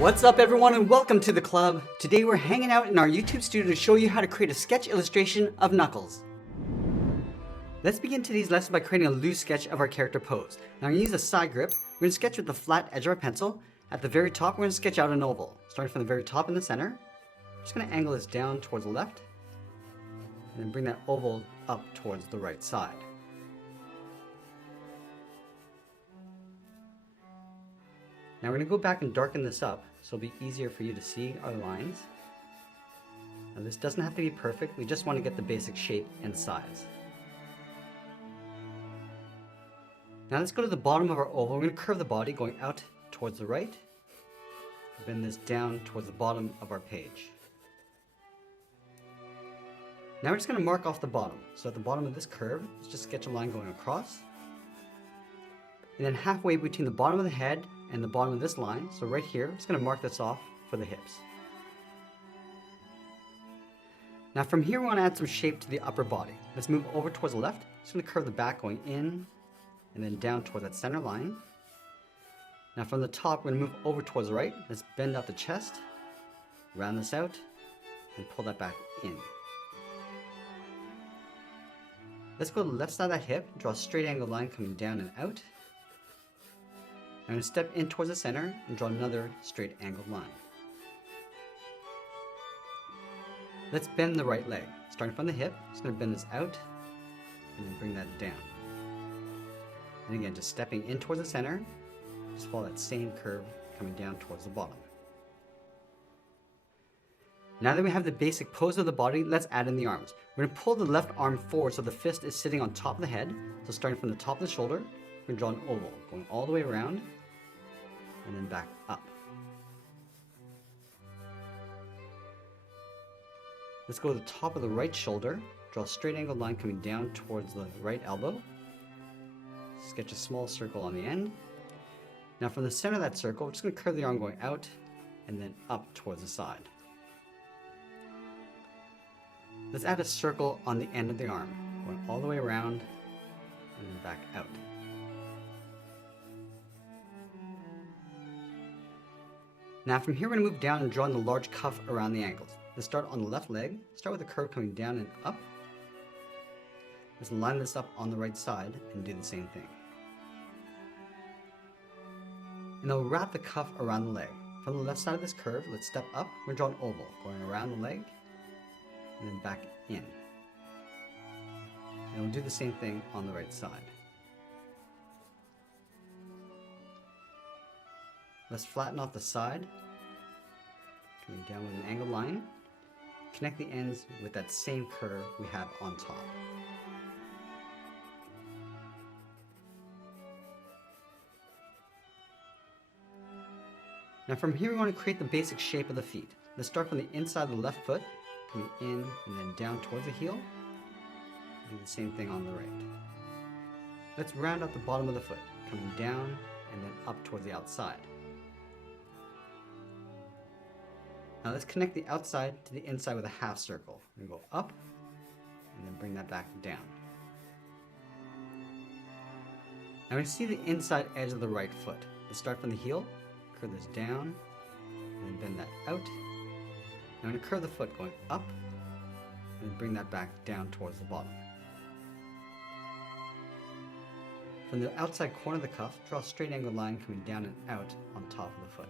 What's up everyone and welcome to the club. Today we're hanging out in our YouTube studio to show you how to create a sketch illustration of Knuckles. Let's begin today's lesson by creating a loose sketch of our character pose. Now I'm going to use a side grip. We're going to sketch with the flat edge of our pencil. At the very top we're going to sketch out an oval. Starting from the very top in the center. I'm just going to angle this down towards the left. And then bring that oval up towards the right side. Now we're going to go back and darken this up so it'll be easier for you to see our lines. Now this doesn't have to be perfect, we just want to get the basic shape and size. Now let's go to the bottom of our oval. We're going to curve the body going out towards the right. Bend this down towards the bottom of our page. Now we're just going to mark off the bottom. So at the bottom of this curve, let's just sketch a line going across. And then halfway between the bottom of the head and the bottom of this line, so right here, I'm just going to mark this off for the hips. Now from here we want to add some shape to the upper body. Let's move over towards the left. Just going to curve the back going in and then down towards that center line. Now from the top we're going to move over towards the right. Let's bend out the chest, round this out, and pull that back in. Let's go to the left side of that hip, draw a straight angle line coming down and out. I'm going to step in towards the center and draw another straight angled line. Let's bend the right leg. Starting from the hip, just going to bend this out and then bring that down. And again, just stepping in towards the center, just follow that same curve coming down towards the bottom. Now that we have the basic pose of the body, let's add in the arms. We're going to pull the left arm forward so the fist is sitting on top of the head. So starting from the top of the shoulder, we're going to draw an oval, going all the way around and then back up. Let's go to the top of the right shoulder, draw a straight angled line coming down towards the right elbow. Sketch a small circle on the end. Now from the center of that circle, we're just going to curve the arm going out and then up towards the side. Let's add a circle on the end of the arm, going all the way around and then back out. Now from here we're going to move down and draw in the large cuff around the ankles. Let's start on the left leg. Start with a curve coming down and up. Let's line this up on the right side and do the same thing. And then we'll wrap the cuff around the leg. From the left side of this curve, let's step up. We're going to draw an oval, going around the leg and then back in. And we'll do the same thing on the right side. Let's flatten off the side, coming down with an angled line. Connect the ends with that same curve we have on top. Now from here we want to create the basic shape of the feet. Let's start from the inside of the left foot, coming in and then down towards the heel. Do the same thing on the right. Let's round out the bottom of the foot, coming down and then up towards the outside. Now let's connect the outside to the inside with a half circle. We're going to go up and then bring that back down. Now we see the inside edge of the right foot. Let's start from the heel, curve this down, and then bend that out. Now I'm going to curve the foot going up and then bring that back down towards the bottom. From the outside corner of the cuff, draw a straight angled line coming down and out on top of the foot.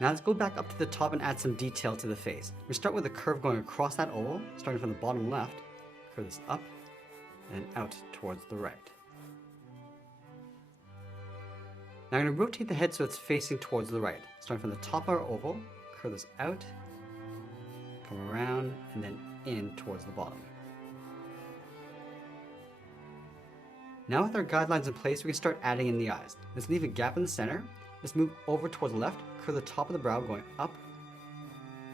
Now let's go back up to the top and add some detail to the face. We start with a curve going across that oval, starting from the bottom left, curve this up and out towards the right. Now I'm going to rotate the head so it's facing towards the right. Starting from the top of our oval, curve this out, come around and then in towards the bottom. Now with our guidelines in place, we can start adding in the eyes. Let's leave a gap in the center. Let's move over towards the left, curve the top of the brow going up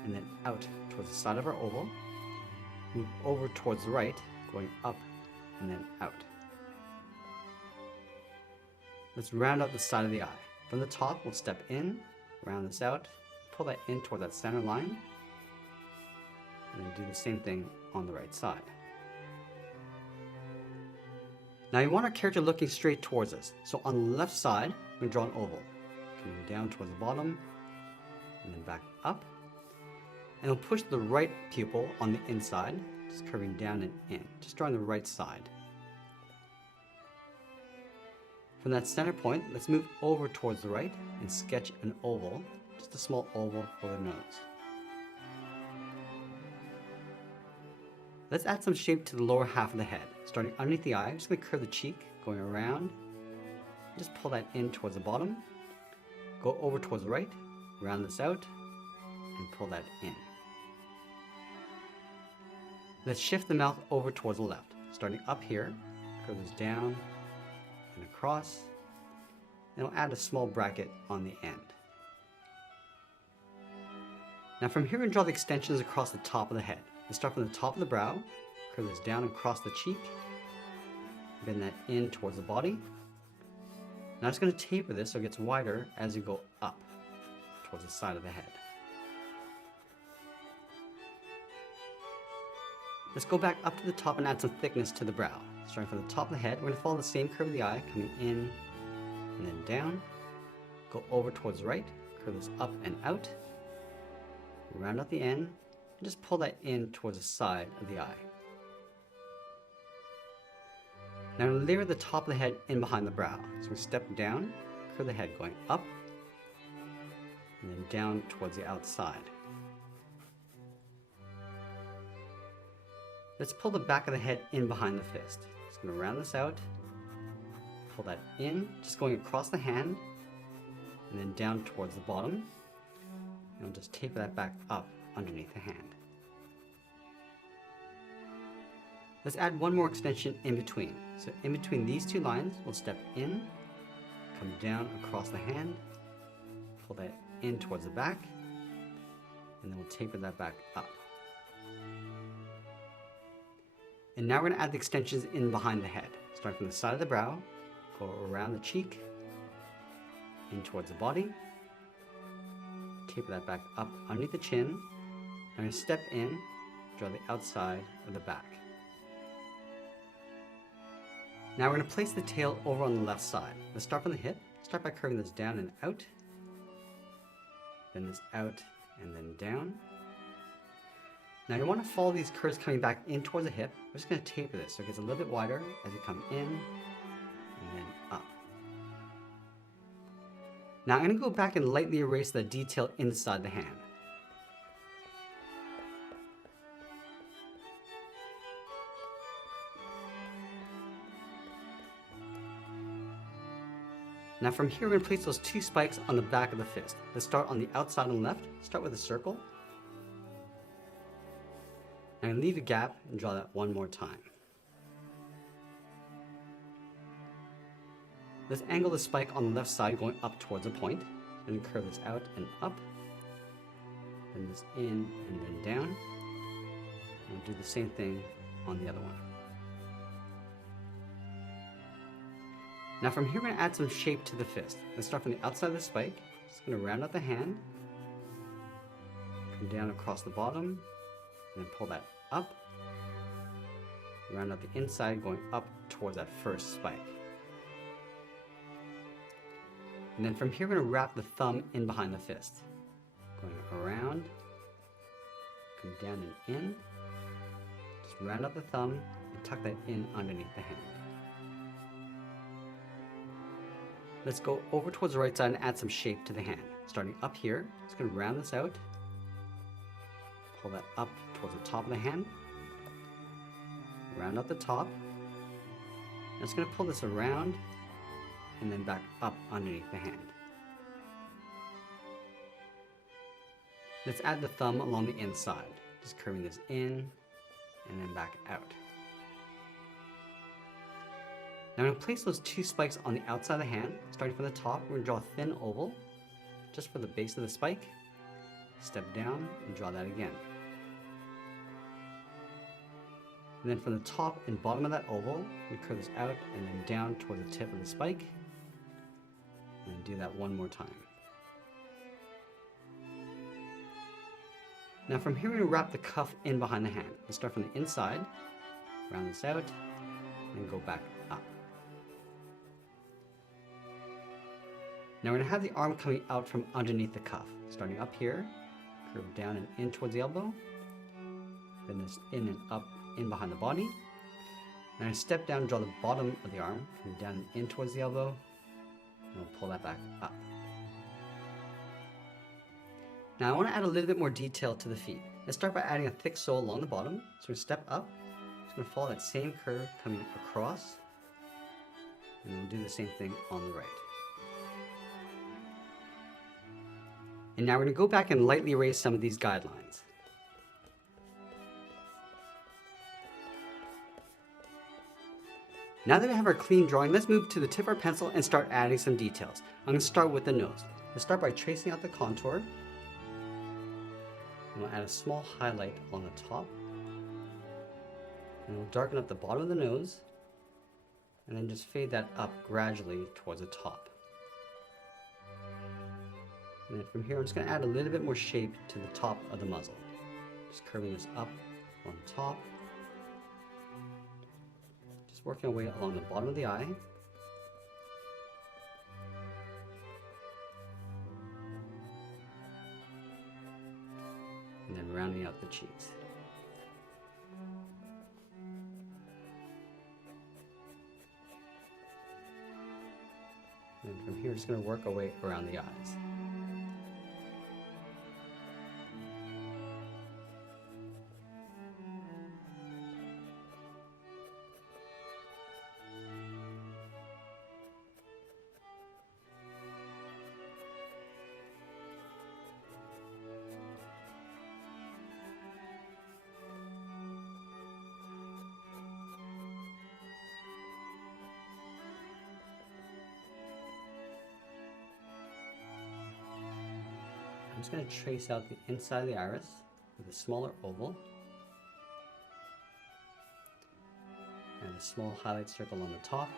and then out towards the side of our oval. Move over towards the right, going up and then out. Let's round out the side of the eye. From the top, we'll step in, round this out, pull that in toward that center line, and then do the same thing on the right side. Now you want our character looking straight towards us. So on the left side, we're going to draw an oval. coming down towards the bottom, and then back up. And we'll push the right pupil on the inside, just curving down and in, just drawing the right side. From that center point, let's move over towards the right and sketch an oval, just a small oval for the nose. Let's add some shape to the lower half of the head. Starting underneath the eye, I'm just going to curve the cheek, going around, just pull that in towards the bottom, go over towards the right, round this out, and pull that in. Let's shift the mouth over towards the left. Starting up here, curve this down and across, and we'll add a small bracket on the end. Now from here, we're going to draw the extensions across the top of the head. Let's start from the top of the brow, curve this down across the cheek, bend that in towards the body. Now I'm just going to taper this so it gets wider as you go up towards the side of the head. Let's go back up to the top and add some thickness to the brow. Starting from the top of the head, we're going to follow the same curve of the eye, coming in and then down. Go over towards the right, curve this up and out. Round out the end, and just pull that in towards the side of the eye. Now I'm going to layer the top of the head in behind the brow. So we step down, curve the head going up, and then down towards the outside. Let's pull the back of the head in behind the fist. Just going to round this out, pull that in, just going across the hand, and then down towards the bottom. And we'll just taper that back up underneath the hand. Let's add one more extension in between. So in between these two lines, we'll step in, come down across the hand, pull that in towards the back, and then we'll taper that back up. And now we're going to add the extensions in behind the head. Start from the side of the brow, go around the cheek, in towards the body, taper that back up underneath the chin. I'm going to step in, draw the outside of the back. Now we're going to place the tail over on the left side. Let's start from the hip. Start by curving this down and out, then this out and then down. Now you want to follow these curves coming back in towards the hip. We're just going to taper this so it gets a little bit wider as you come in and then up. Now I'm going to go back and lightly erase the detail inside the hand. Now from here, we're going to place those two spikes on the back of the fist. Let's start on the outside on the left. Start with a circle. I'm going to leave a gap and draw that one more time. Let's angle the spike on the left side going up towards a point. And curve this out and up. Then this in and then down. And do the same thing on the other one. Now from here, we're going to add some shape to the fist. Let's start from the outside of the spike. Just going to round out the hand. Come down across the bottom. And then pull that up. Round out the inside going up towards that first spike. And then from here, we're going to wrap the thumb in behind the fist. Going around. Come down and in. Just round out the thumb and tuck that in underneath the hand. Let's go over towards the right side and add some shape to the hand. Starting up here, just going to round this out. Pull that up towards the top of the hand. Round out the top. I'm just going to pull this around and then back up underneath the hand. Let's add the thumb along the inside. Just curving this in and then back out. Now I'm going to place those two spikes on the outside of the hand. Starting from the top, we're going to draw a thin oval just for the base of the spike. Step down and draw that again. And then from the top and bottom of that oval, we curve this out and then down toward the tip of the spike. And do that one more time. Now from here, we're going to wrap the cuff in behind the hand. Let's start from the inside, round this out, and go back up. Now we're going to have the arm coming out from underneath the cuff. Starting up here, curve down and in towards the elbow. Then this in and up, in behind the body. And I step down and draw the bottom of the arm, coming down and in towards the elbow. And we'll pull that back up. Now I want to add a little bit more detail to the feet. Let's start by adding a thick sole along the bottom. So we're going to step up. Just going to follow that same curve coming across. And we'll do the same thing on the right. And now we're going to go back and lightly erase some of these guidelines. Now that we have our clean drawing, let's move to the tip of our pencil and start adding some details. I'm going to start with the nose. Let's start by tracing out the contour. And we'll add a small highlight on the top. And we'll darken up the bottom of the nose. And then just fade that up gradually towards the top. And then from here, I'm just going to add a little bit more shape to the top of the muzzle. Just curving this up on top. Just working our way along the bottom of the eye. And then rounding out the cheeks. And from here, just going to work our way around the eyes. I'm just going to trace out the inside of the iris with a smaller oval and a small highlight circle on the top,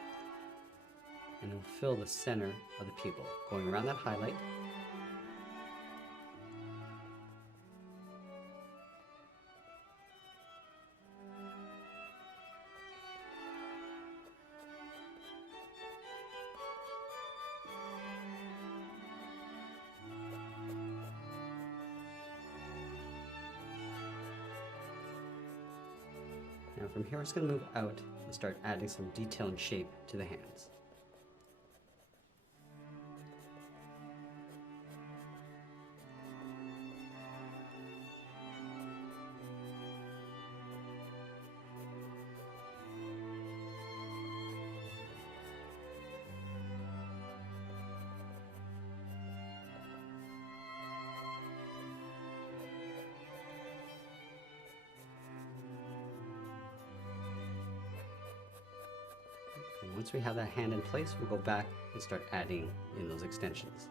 and it'll fill the center of the pupil, going around that highlight. Now from here, we're just going to move out and start adding some detail and shape to the hands. And once we have that hand in place, we'll go back and start adding in those extensions.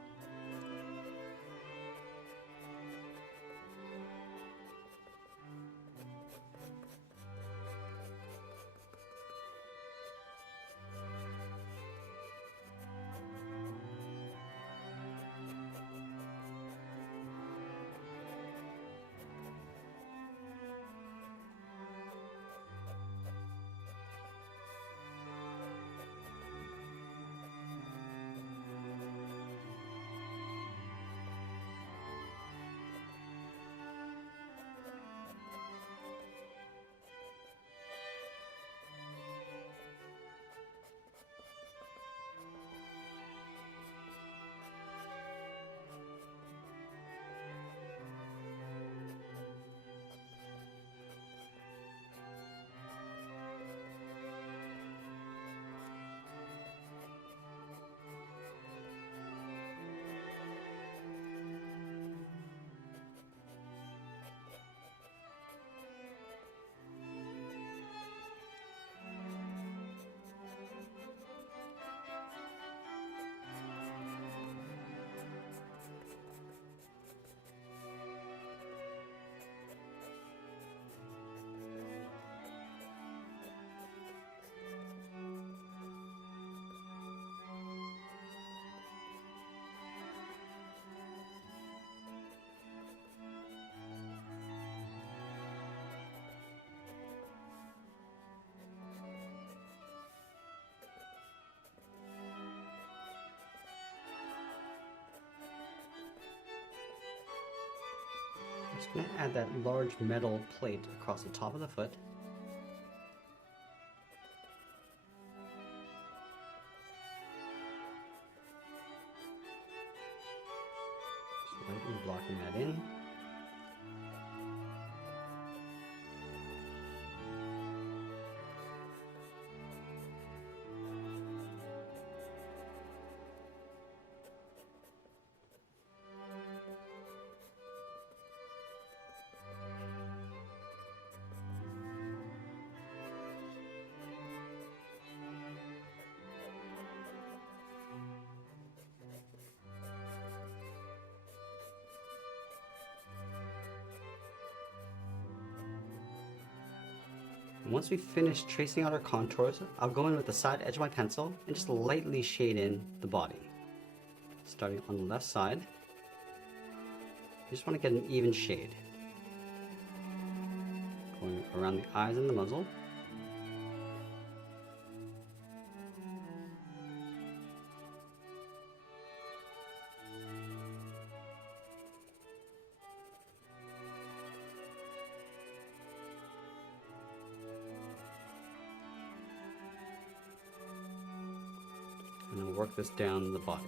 Just going to add that large metal plate across the top of the foot. Just lightly blocking that in. Once we finish tracing out our contours, I'll go in with the side edge of my pencil and just lightly shade in the body. Starting on the left side, you just want to get an even shade. Going around the eyes and the muzzle. And then work this down the body.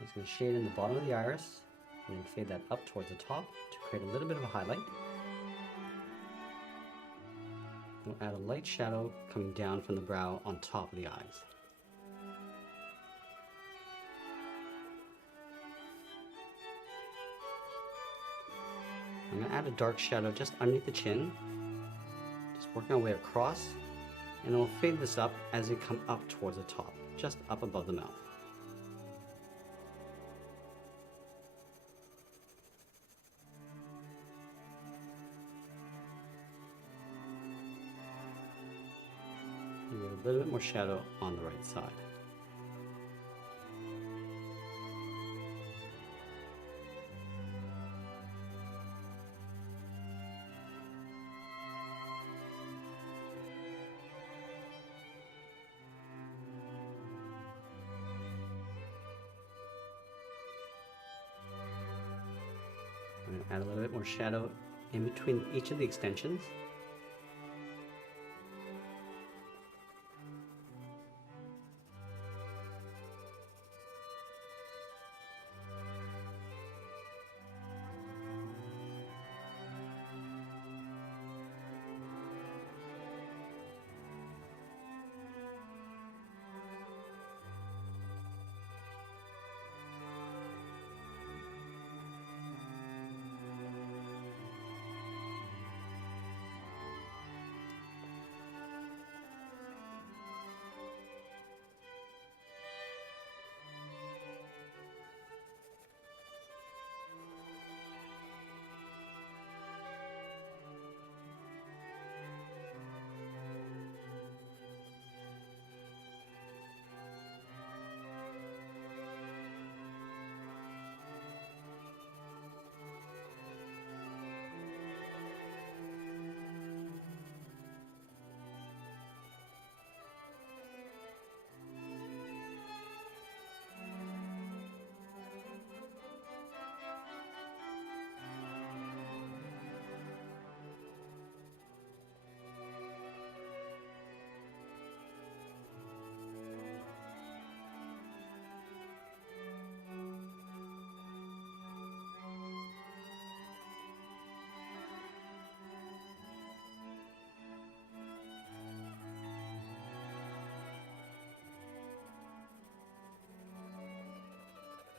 I'm just going to shade in the bottom of the iris and then fade that up towards the top to create a little bit of a highlight. We'll add a light shadow coming down from the brow on top of the eyes. I'm going to add a dark shadow just underneath the chin, just working our way across, and then we'll fade this up as we come up towards the top, just up above the mouth. And a little bit more shadow on the right side. I'm going to add a little bit more shadow in between each of the extensions.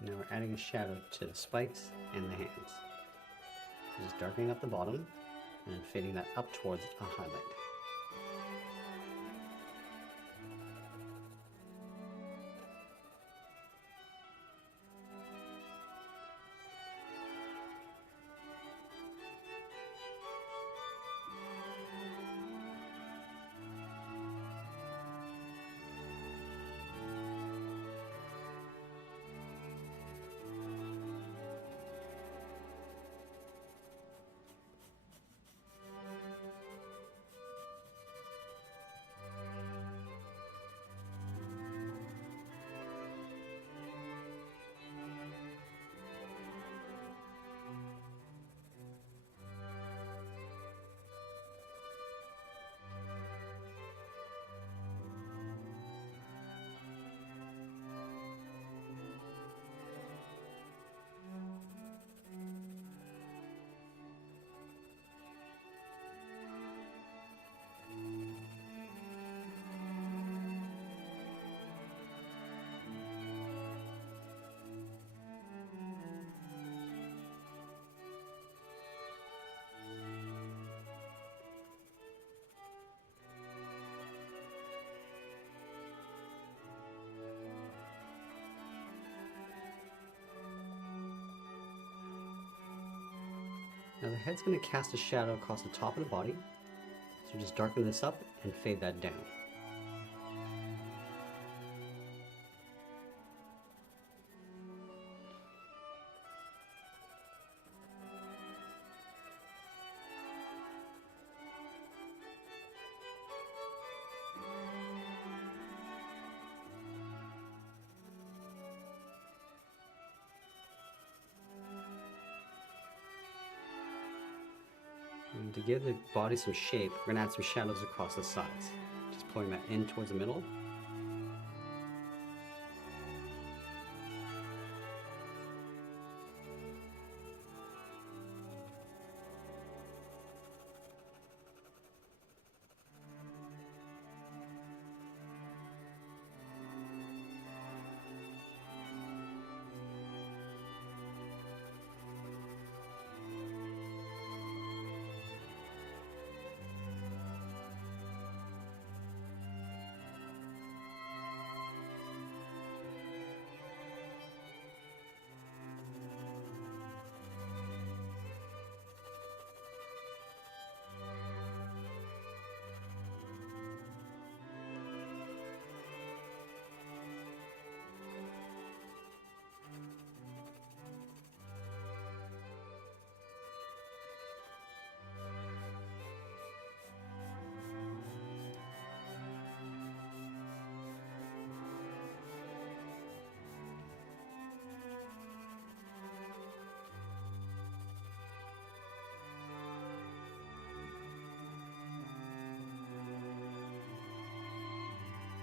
Now we're adding a shadow to the spikes and the hands. Just darkening up the bottom and then fading that up towards a highlight. Now the head's going to cast a shadow across the top of the body, so just darken this up and fade that down. And to give the body some shape, we're going to add some shadows across the sides. Just pulling that in towards the middle.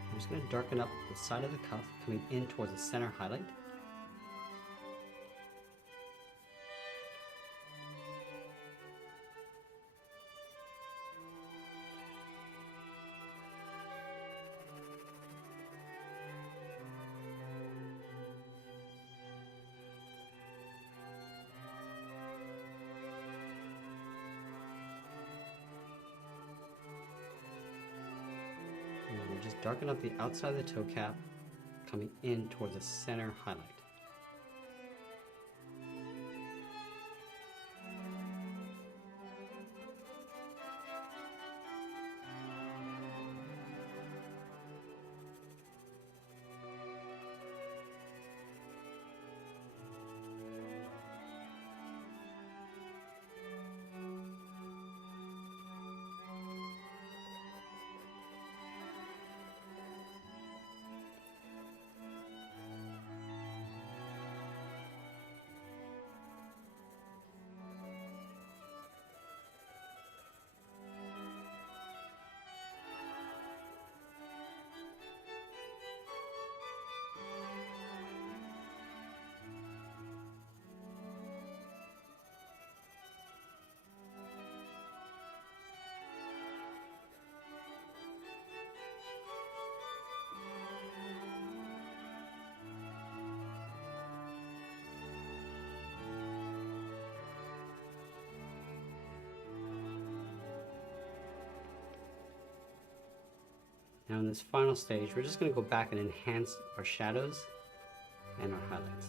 I'm just going to darken up the side of the cuff coming in towards the center highlight. And then we'll just darken up the outside of the toe cap coming in towards the center highlight. Now in this final stage, we're just going to go back and enhance our shadows and our highlights.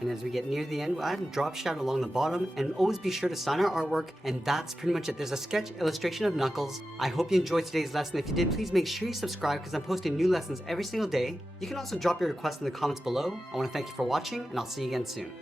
And as we get near the end, we'll add a drop shadow along the bottom, and always be sure to sign our artwork, and that's pretty much it. There's a sketch illustration of Knuckles. I hope you enjoyed today's lesson. If you did, please make sure you subscribe because I'm posting new lessons every single day. You can also drop your requests in the comments below. I want to thank you for watching, and I'll see you again soon.